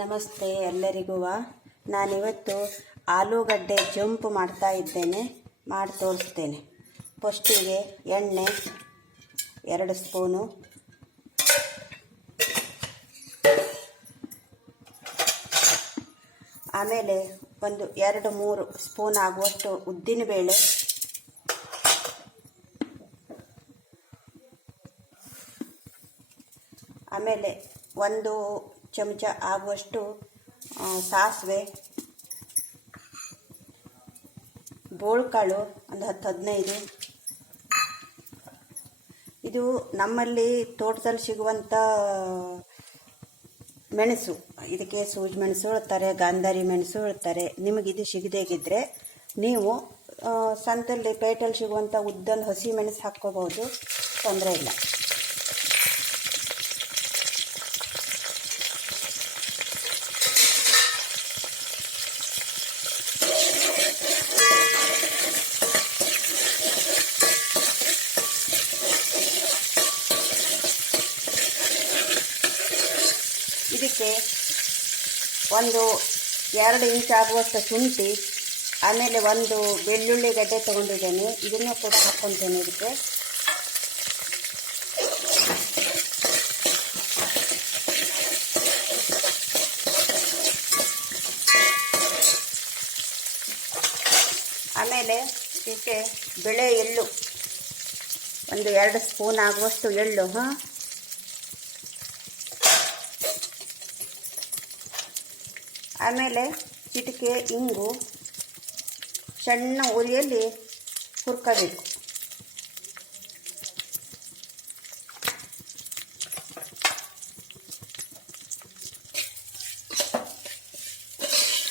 ನಮಸ್ತೆ ಎಲ್ಲರಿಗೂ. ನಾನಿವತ್ತು ಆಲೂಗಡ್ಡೆ ಜಂಪ್ ಮಾಡ್ತಾ ಇದ್ದೇನೆ, ಮಾಡಿ ತೋರಿಸ್ತೇನೆ. ಫಸ್ಟಿಗೆ ಎಣ್ಣೆ 2 ಸ್ಪೂನು, ಆಮೇಲೆ ಒಂದು 2-3 ಸ್ಪೂನ್ ಆಗುವಷ್ಟು ಉದ್ದಿನಬೇಳೆ, ಆಮೇಲೆ 1 ಚಮಚ ಆಗುವಷ್ಟು ಸಾಸಿವೆ, ಬೋಳ್ಕಾಳು ಒಂದು 10-15. ಇದು ನಮ್ಮಲ್ಲಿ ತೋಟದಲ್ಲಿ ಸಿಗುವಂಥ ಮೆಣಸು. ಇದಕ್ಕೆ ಸೂಜಿ ಮೆಣಸು ಹೇಳ್ತಾರೆ, ಗಾಂಧಾರಿ ಮೆಣಸು ಹೇಳ್ತಾರೆ. ನಿಮಗಿದು ಸಿಗದೇಗಿದ್ದರೆ ನೀವು ಸಂತಲ್ಲಿ ಪೇಟಲ್ಲಿ ಸಿಗುವಂಥ ಉದ್ದೊಂದು ಹಸಿ ಮೆಣಸು ಹಾಕ್ಕೋಬೋದು, ತೊಂದರೆ ಇಲ್ಲ. ಇದಕ್ಕೆ 1-2 ಇಂಚ್ ಆಗುವಷ್ಟು ಶುಂಠಿ, ಆಮೇಲೆ 1 ಬೆಳ್ಳುಳ್ಳಿ ಗಡ್ಡೆ ತೊಗೊಂಡಿದ್ದೇನೆ, ಇದನ್ನು ಕೂಡ ಹಾಕ್ಕೊತೇನೆ ಇದಕ್ಕೆ. ಆಮೇಲೆ ಇದಕ್ಕೆ ಬಿಳೆ ಎಳ್ಳು 1-2 ಸ್ಪೂನ್ ಆಗುವಷ್ಟು ಎಳ್ಳು. ಆಮೇಲೆ ಚಿಟಿಕೆ ಇಂಗು ಸಣ್ಣ ಉರಿಯಲ್ಲಿ ಹುರ್ಕೋಬೇಕು.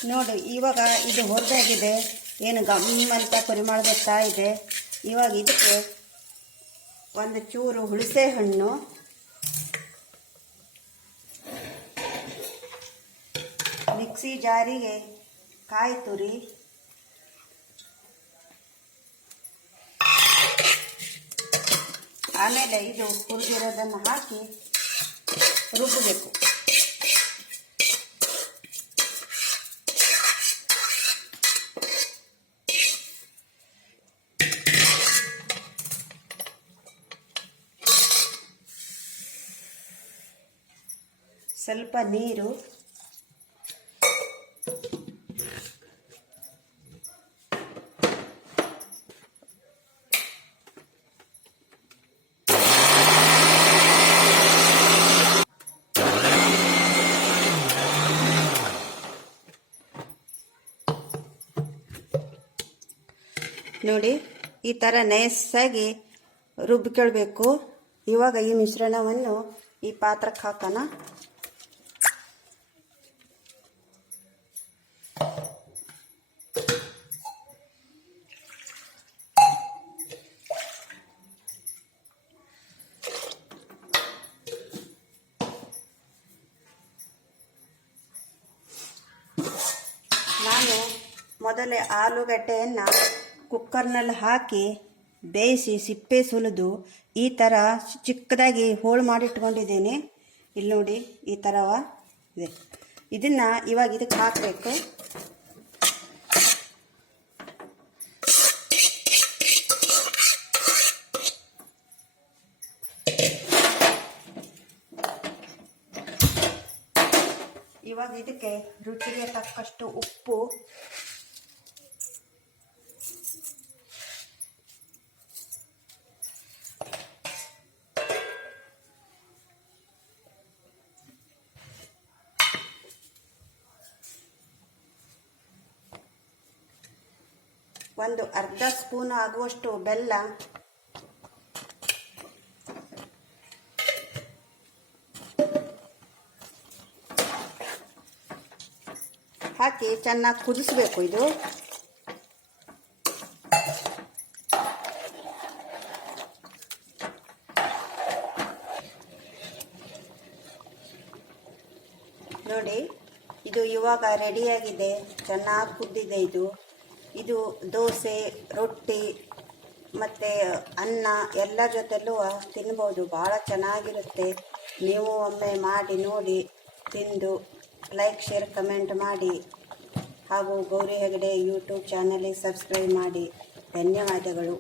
ನೋಡಿ, ಇವಾಗ ಇದು ಹೊರದಾಗಿದೆ, ಏನು ಗಮ್ಮಂತ ಪರಿಮಳ ಬರ್ತಾ ಇದೆ. ಇವಾಗ ಇದಕ್ಕೆ 1 ಚೂರು ಹುಣಸೆ ಹಣ್ಣು, ಮಿಕ್ಸಿ ಜಾರಿಗೆ ಕಾಯಿ ತುರಿ, ಆಮೇಲೆ ಇದು ಹುರಿದಿರೋದನ್ನು ಹಾಕಿ ರುಬ್ಬಬೇಕು. ಸ್ವಲ್ಪ ನೀರು, ನೋಡಿ ಈ ಥರ ನೈಸಾಗಿ ರುಬ್ಬಿಕೊಳ್ಬೇಕು. ಇವಾಗ ಈ ಮಿಶ್ರಣವನ್ನು ಈ ಪಾತ್ರಕ್ಕೆ ಹಾಕೋಣ. ನಾನು ಮೊದಲೇ ಆಲೂಗಡ್ಡೆಯನ್ನು ಕುಕ್ಕರ್ನಲ್ಲಿ ಹಾಕಿ ಬೇಯಿಸಿ ಸಿಪ್ಪೆ ಸುಲಿದು ಈ ಥರ ಚಿಕ್ಕದಾಗಿ ಹೋಳು ಮಾಡಿಟ್ಕೊಂಡಿದ್ದೇನೆ. ಇಲ್ಲಿ ನೋಡಿ, ಈ ಥರವ ಇದೆ. ಇದನ್ನು ಇವಾಗ ಇದಕ್ಕೆ ಹಾಕಬೇಕು. ಇವಾಗ ಇದಕ್ಕೆ ರುಚಿಗೆ ತಕ್ಕಷ್ಟು ಉಪ್ಪು, ಒಂದು ಅರ್ಧ ಸ್ಪೂನ್ ಆಗುವಷ್ಟು ಬೆಲ್ಲ, ಹಾಕಿ ಚೆನ್ನಾಗಿ ಕುದಿಸಬೇಕು. ಇದು ನೋಡಿ, ಇದು ಇವಾಗ ರೆಡಿಯಾಗಿದೆ, ಚೆನ್ನಾಗಿ ಕುದ್ದಿದೆ. ಇದು ದೋಸೆ, ರೊಟ್ಟಿ ಮತ್ತು ಅನ್ನ ಎಲ್ಲ ಜೊತೆಲೂ ತಿನ್ಬೋದು, ಭಾಳ ಚೆನ್ನಾಗಿರುತ್ತೆ. ನೀವು ಒಮ್ಮೆ ಮಾಡಿ ನೋಡಿ, ತಿಂದು ಲೈಕ್ ಶೇರ್ ಕಮೆಂಟ್ ಮಾಡಿ. ಹಾಗೂ ಗೌರಿ ಹೆಗಡೆ ಯೂಟ್ಯೂಬ್ ಚಾನಲಿಗೆ ಸಬ್ಸ್ಕ್ರೈಬ್ ಮಾಡಿ. ಧನ್ಯವಾದಗಳು.